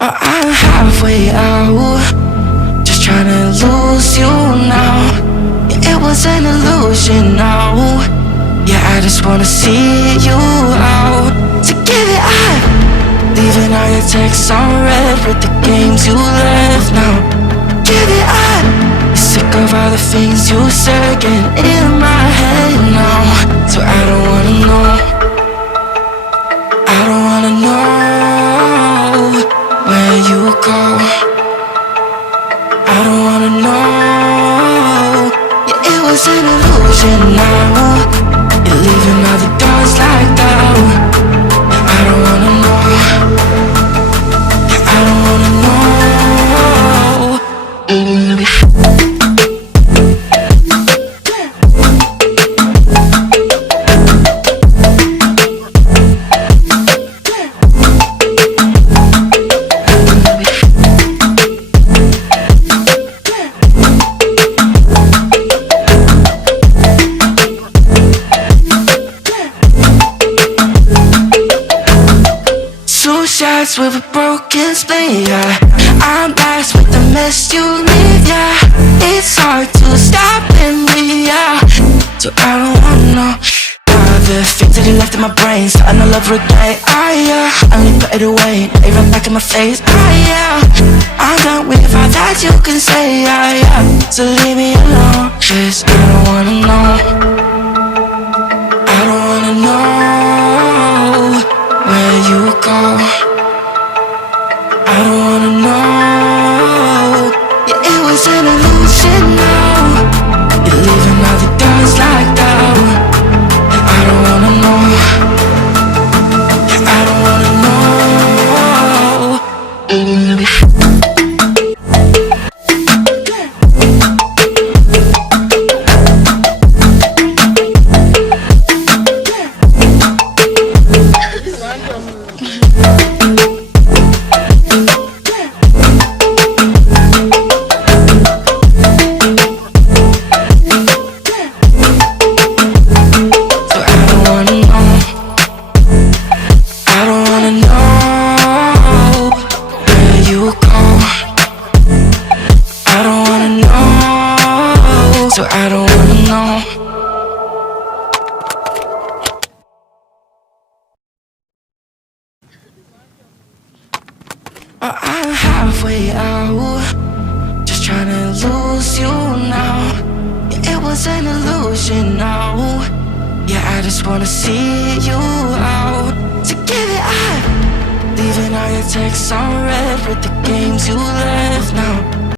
I'm halfway out, just trying to lose you now. Yeah, it was an illusion now. Yeah, I just wanna see you out. So give it up, leaving all your texts on red with the games you left now. Give it up, sick of all the things you said getting in my head now. So I don't wanna know, I don't wanna know where you go. I don't wanna know. Yeah, it was an illusion now. You're leaving all the doors locked out. Yeah, I don't wanna know. Yeah, I don't wanna know. Shots with a broken spleen, yeah. I'm blessed with the mess you leave, yeah. It's hard to stop in me, yeah. So I don't wanna know all the things that you left in my brain, starting all over again, yeah. I only put it away, now you run back in my face, yeah. I'm done with all that you can say, yeah. So leave me alone, 'cause I don't wanna know. I don't wanna know where you go. I don't wanna know. Yeah, it was an illusion now. You're leaving all the doors locked out. Yeah, I don't wanna know. Yeah, I don't wanna know. So I don't wanna know. I'm halfway out, just trying to lose you now. Yeah, it was an illusion now. Yeah, I just wanna see you out. So give it up, leaving all your texts on red with the games you left now.